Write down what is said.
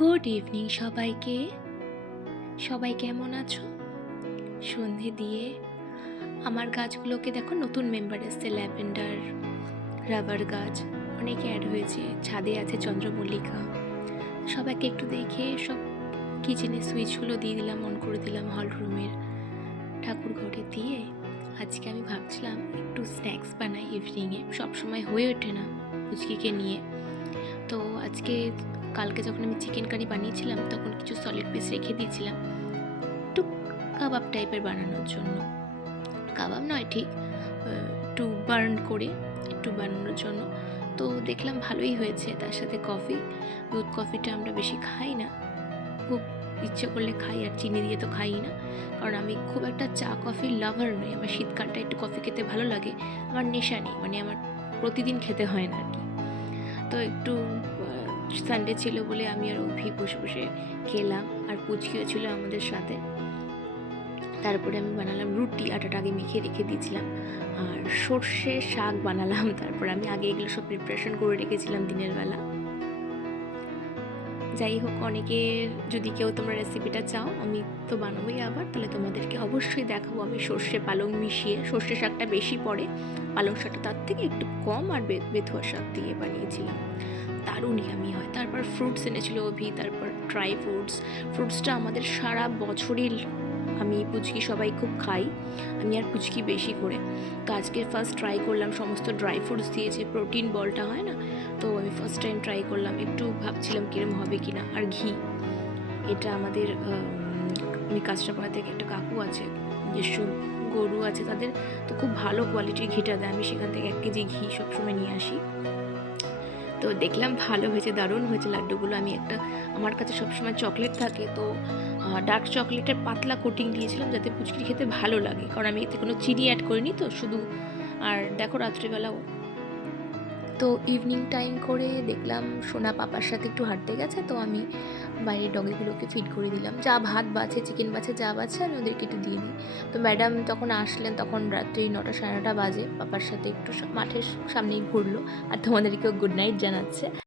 Good evening সবাইকে। সবাই কেমন আছো? সন্ধে দিয়ে আমার গাছগুলোকে দেখো, নতুন মেম্বার এসছে, ল্যাভেন্ডার, রাবার গাছ অনেকে অ্যাড হয়েছে, ছাদে আছে চন্দ্রমল্লিকা। সবাইকে একটু দেখে সব কিচেনের সুইচগুলো দিয়ে দিলাম, অন করে দিলাম হল রুমের, ঠাকুর ঘরে দিয়ে। আজকে আমি ভাবছিলাম একটু স্ন্যাক্স বানাই ইভিনিংয়ে, সবসময় হয়ে ওঠে না পুচকিকে নিয়ে। তো আজকে কালকে যখন আমি চিকেন কারি বানিয়েছিলাম তখন কিছু সলিড পিস রেখে দিয়েছিলাম একটু কাবাব টাইপের বানানোর জন্য। কাবাব নয় ঠিক, একটু বার্ন করে একটু বানানোর জন্য। তো দেখলাম ভালোই হয়েছে। তার সাথে কফি, দুধ কফিটা আমরা বেশি খাই না, খুব ইচ্ছে করলে খাই, আর চিনি দিয়ে তো খাই না, কারণ আমি খুব একটা চা কফির লাভার নই। আমার শীতকালটা একটু কফি খেতে ভালো লাগে, আমার নেশা নেই, মানে আমার প্রতিদিন খেতে হয় না আর কি। তো একটু সানডে ছিল বলে আমি আর অভি বসে বসে খেলাম, আর পুচকিও ছিল আমাদের সাথে। তারপরে আমি বানালাম রুটি, আটাটা আগে মেখে রেখে দিয়েছিলাম, আর সর্ষে শাক বানালাম। তারপর আমি আগে এগুলো সব প্রিপারেশন করে রেখেছিলাম দিনের বেলা। যাই হোক, অনেকের যদি কেউ তোমরা রেসিপিটা চাও আমি তো বানাবোই আবার, তাহলে তোমাদেরকে অবশ্যই দেখাবো। আমি সর্ষে পালং মিশিয়ে, সর্ষে শাকটা বেশি পড়ে, পালং শাকটা তার থেকে একটু কম, আর বেথুয়া শাক দিয়ে বানিয়েছিলাম, দারুণ ইয়ামি হয়। তারপর ফ্রুটস এনেছিল অভি, তারপর ড্রাই ফ্রুটসটা আমাদের সারা বছরই আমি পুচকি সবাই খুব খাই, আমি আর পুচকি বেশি করে। তো আজকে ফার্স্ট ট্রাই করলাম সমস্ত ড্রাই ফ্রুটস দিয়ে, যে প্রোটিন বলটা হয় না, তো আমি ফার্স্ট টাইম ট্রাই করলাম, একটু ভাবছিলাম কিরম হবে কিনা। আর ঘি, এটা আমাদের আমি কাঁচরাপাড়া থেকে একটা কাকু আছে, নিজস্ব গরু আছে তাদের, তো খুব ভালো কোয়ালিটির ঘিটা দেয়, আমি সেখান থেকে 1 কেজি ঘি সবসময় নিয়ে আসি। তো দেখলাম ভালো হয়েছে, দারুণ হয়েছে লাড্ডুগুলো। আমি একটা, আমার কাছে সবসময় চকলেট থাকে, তো ডার্ক চকলেটের পাতলা কোটিং দিয়েছিলাম যাতে পুচকির খেতে ভালো লাগে, কারণ আমি এতে কোনো চিনি অ্যাড করিনি তো শুধু। আর দেখো রাত্রিবেলাও, তো ইভিনিং টাইম করে দেখলাম সোনা পাপার সাথে একটু হাঁটতে গেছে, তো আমি বাইরে ডগিগুলোকে ফিড করে দিলাম, যা ভাত বাছে, চিকেন বাছে, যা বাছে আমি ওদেরকে একটু দিয়ে দিই। তো ম্যাডাম তখন আসলেন, তখন রাত্রি 9টা সাড়ে 9টা বাজে, পাপার সাথে একটু মাঠের সামনেই ঘুরলো, আর তোমাদেরকেও গুড নাইট জানাচ্ছে।